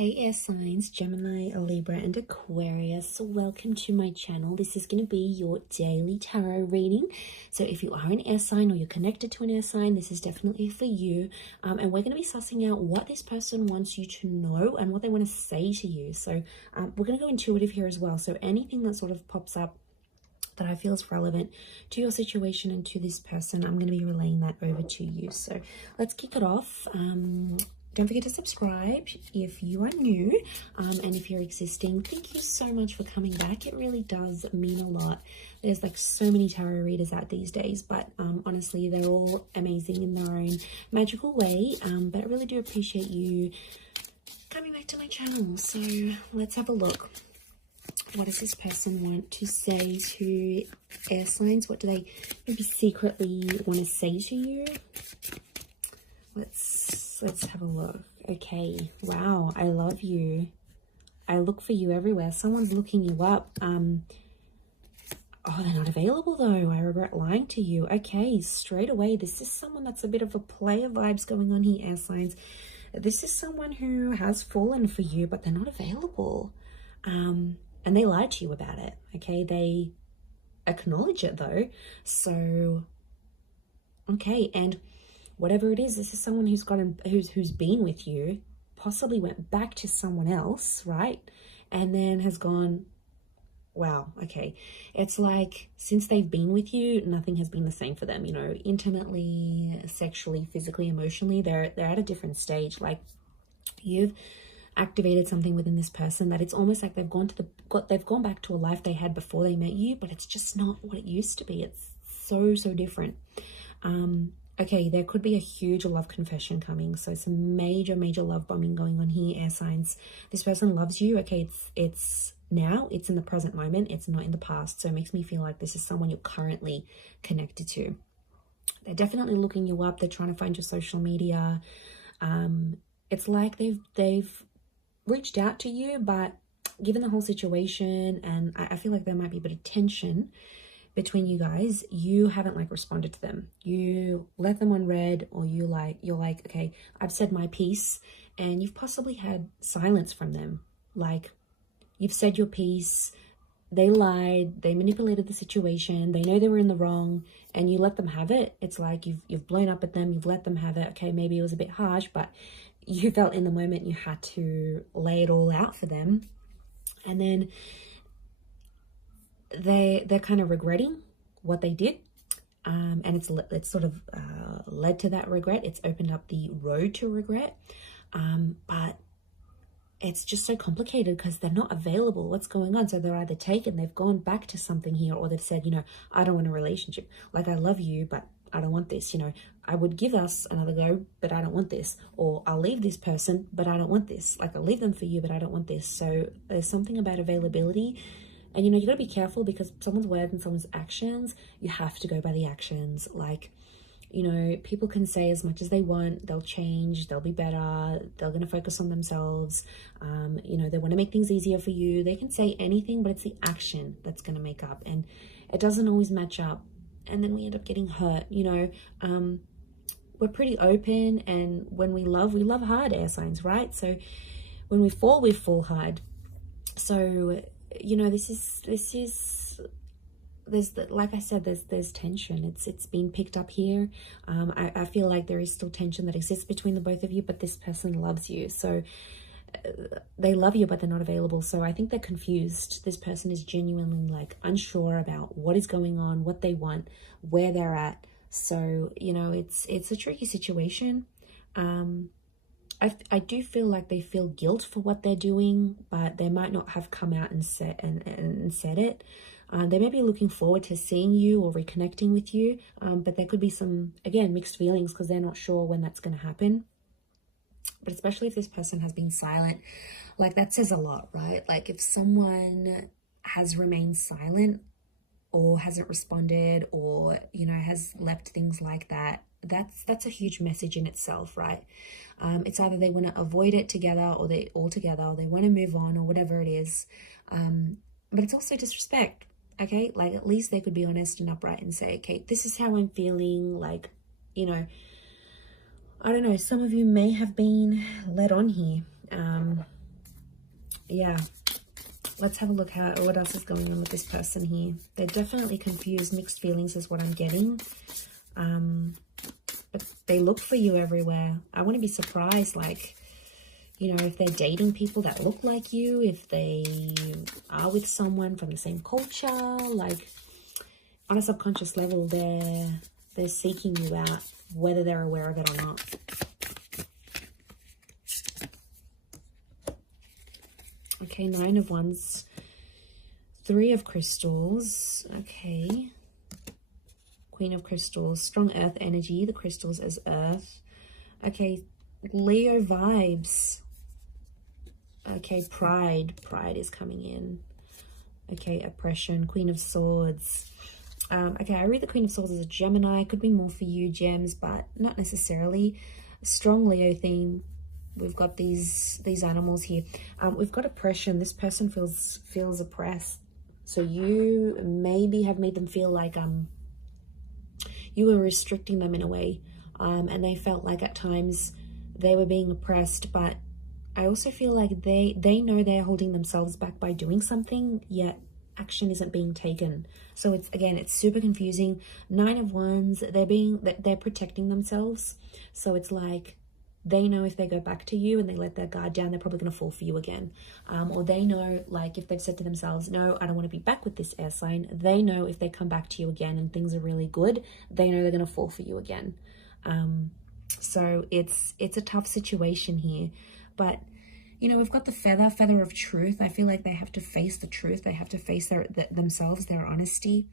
Hey air signs, Gemini, Libra and Aquarius, welcome to my channel. This is going to be your daily tarot reading. So if you are an air sign or you're connected to an air sign, this is definitely for you. And we're going to be sussing out what this person wants you to know and what they want to say to you. So we're going to go intuitive here as well. So anything that sort of pops up that I feel is relevant to your situation and to this person, I'm going to be relaying that over to you. So let's kick it off. Don't forget to subscribe if you are new, and if you're existing, thank you so much for coming back. It really does mean a lot. There's like so many tarot readers out these days, but honestly, they're all amazing in their own magical way. But I really do appreciate you coming back to my channel. So let's have a look. What does this person want to say to air signs? What do they maybe secretly want to say to you? Let's have a look. Okay, wow, I love you. I look for you everywhere. Someone's looking you up. Oh, they're not available though. I regret lying to you. Okay, straight away, this is someone that's a bit of a player vibes going on here, air signs. This is someone who has fallen for you, but they're not available. And they lied to you about it. Okay, they acknowledge it though. So, okay, and whatever it is, this is someone who's who's been with you, possibly went back to someone else, right? And then has gone, wow, okay. It's like since they've been with you, nothing has been the same for them, you know, intimately, sexually, physically, emotionally, they're at a different stage. Like you've activated something within this person that it's almost like they've gone back to a life they had before they met you, but it's just not what it used to be. It's so different. Okay, there could be a huge love confession coming. So some major love bombing going on here, air signs. This person loves you. Okay, it's now, it's in the present moment. It's not in the past. So it makes me feel like this is someone you're currently connected to. They're definitely looking you up. They're trying to find your social media. It's like they've reached out to you, but given the whole situation, and I feel like there might be a bit of tension between you guys, you haven't like responded to them. You let them on read, or you're like, okay, I've said my piece, and you've possibly had silence from them. Like you've said your piece, they lied, they manipulated the situation, they know they were in the wrong, and you let them have it. It's like you've blown up at them, you've let them have it. Okay, maybe it was a bit harsh, but you felt in the moment you had to lay it all out for them. And then they're kind of regretting what they did, and it's sort of led to that regret. It's opened up the road to regret, but it's just so complicated because they're not available. What's going on? So they're either taken, they've gone back to something here, or they've said, you know, I don't want a relationship. Like, I love you, but I don't want this. You know, I would give us another go, but I don't want this. Or I'll leave this person, but I don't want this. Like, I'll leave them for you, but I don't want this. So there's something about availability. And, you know, you got to be careful because someone's words and someone's actions, you have to go by the actions. Like, you know, people can say as much as they want, they'll change, they'll be better, they're going to focus on themselves. You know, they want to make things easier for you. They can say anything, but it's the action that's going to make up. And it doesn't always match up. And then we end up getting hurt, you know. We're pretty open, and when we love hard, air signs, right? So when we fall hard. So, you know, there's like I said, there's tension. It's been picked up here. I feel like there is still tension that exists between the both of you, but this person loves you. So they love you, but they're not available. So I think they're confused. This person is genuinely like unsure about what is going on, what they want, where they're at. So, you know, it's a tricky situation. I do feel like they feel guilt for what they're doing, but they might not have come out and said it. They may be looking forward to seeing you or reconnecting with you, but there could be some, again, mixed feelings because they're not sure when that's going to happen. But especially if this person has been silent, like that says a lot, right? Like if someone has remained silent or hasn't responded, or, you know, has left things like that, that's a huge message in itself, right? It's either they want to avoid it together, or they want to move on, or whatever it is. But it's also disrespect. Okay, like at least they could be honest and upright and say, okay, this is how I'm feeling. Like, you know, I don't know, some of you may have been led on here. yeah. Let's have a look at what else is going on with this person here. They're definitely confused. Mixed feelings is what I'm getting. But they look for you everywhere. I want to be surprised, like, you know, if they're dating people that look like you, if they are with someone from the same culture, like on a subconscious level, they're seeking you out, whether they're aware of it or not. Okay, 9 of Wands, 3 of Crystals. Okay, Queen of Crystals, strong earth energy. The crystals as earth. Okay, Leo vibes. Okay, pride is coming in. Okay, oppression, Queen of Swords. Okay, I read the Queen of Swords as a Gemini. Could be more for you, gems, but not necessarily. Strong Leo theme. We've got these animals here. We've got oppression. This person feels oppressed. So you maybe have made them feel like you were restricting them in a way, and they felt like at times they were being oppressed. But I also feel like they know they're holding themselves back by doing something, yet action isn't being taken. So it's super confusing. 9 of Wands, they're protecting themselves. So it's like they know if they go back to you and they let their guard down, they're probably going to fall for you again. Or they know, like, if they've said to themselves, no, I don't want to be back with this air sign, they know if they come back to you again and things are really good, they know they're going to fall for you again. So it's a tough situation here. But, you know, we've got the feather of truth. I feel like they have to face the truth. They have to face themselves, their honesty.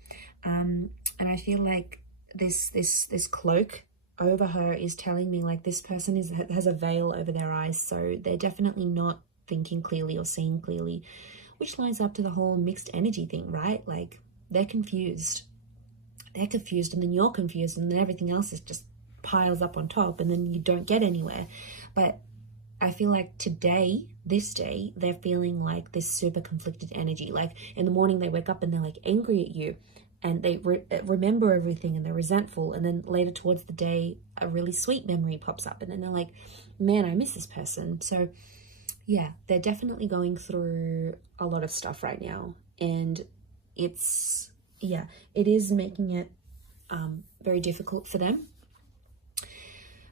And I feel like this cloak over her is telling me, like, this person has a veil over their eyes, so they're definitely not thinking clearly or seeing clearly, which lines up to the whole mixed energy thing, right? Like, they're confused, and then you're confused, and then everything else is just piles up on top, and then you don't get anywhere. But I feel like this day, they're feeling like this super conflicted energy. Like, in the morning they wake up and they're like angry at you, and they remember everything and they're resentful, and then later towards the day a really sweet memory pops up and then they're like, man, I miss this person. So yeah, they're definitely going through a lot of stuff right now, and it is making it very difficult for them.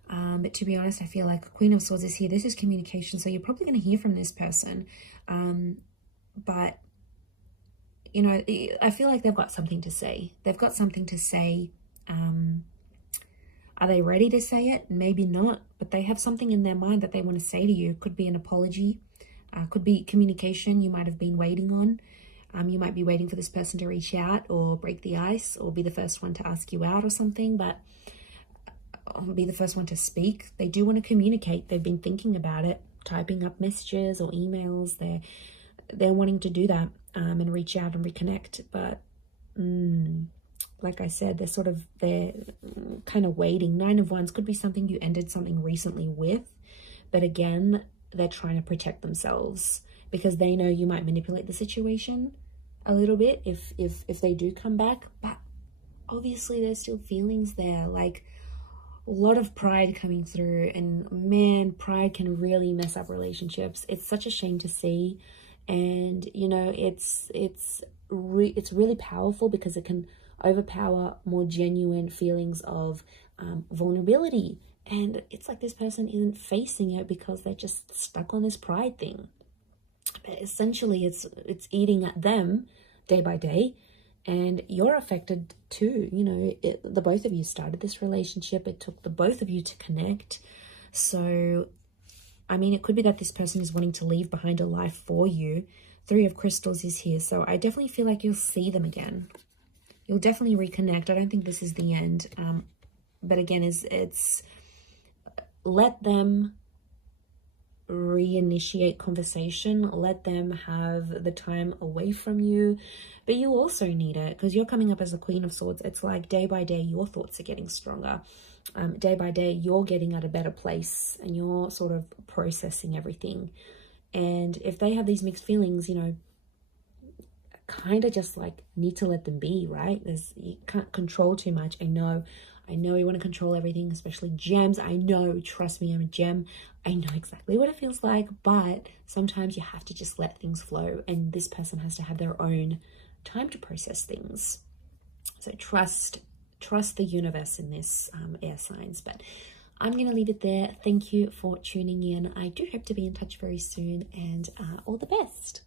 But to be honest, I feel like Queen of Swords is here. This is communication, so you're probably going to hear from this person, but you know, I feel like they've got something to say. Are they ready to say it? Maybe not, but they have something in their mind that they want to say to you. Could be an apology, could be communication you might have been waiting on. You might be waiting for this person to reach out or break the ice or be the first one to ask you out or something, but be the first one to speak. They do want to communicate. They've been thinking about it, typing up messages or emails. They're wanting to do that. And reach out and reconnect, but like I said, they're kind of waiting. 9 of Wands could be something you ended something recently with, but again, they're trying to protect themselves because they know you might manipulate the situation a little bit if they do come back. But obviously there's still feelings there, like a lot of pride coming through, and man, pride can really mess up relationships. It's such a shame to see. And you know, it's really powerful because it can overpower more genuine feelings of vulnerability, and it's like this person isn't facing it because they're just stuck on this pride thing. But essentially it's eating at them day by day, and you're affected too. You know, the both of you started this relationship. It took the both of you to connect. So I mean, it could be that this person is wanting to leave behind a life for you. 3 of Crystals is here. So I definitely feel like you'll see them again. You'll definitely reconnect. I don't think this is the end. But again, it's let them reinitiate conversation. Let them have the time away from you. But you also need it because you're coming up as the Queen of Swords. It's like day by day, your thoughts are getting stronger. Day by day, you're getting at a better place and you're sort of processing everything. And if they have these mixed feelings, you know, kind of just like need to let them be, right? You can't control too much. I know I know you want to control everything, especially gems. I know, trust me, I'm a gem. I know exactly what it feels like, but sometimes you have to just let things flow, and this person has to have their own time to process things. So trust the universe in this, air signs. But I'm going to leave it there. Thank you for tuning in. I do hope to be in touch very soon, and all the best.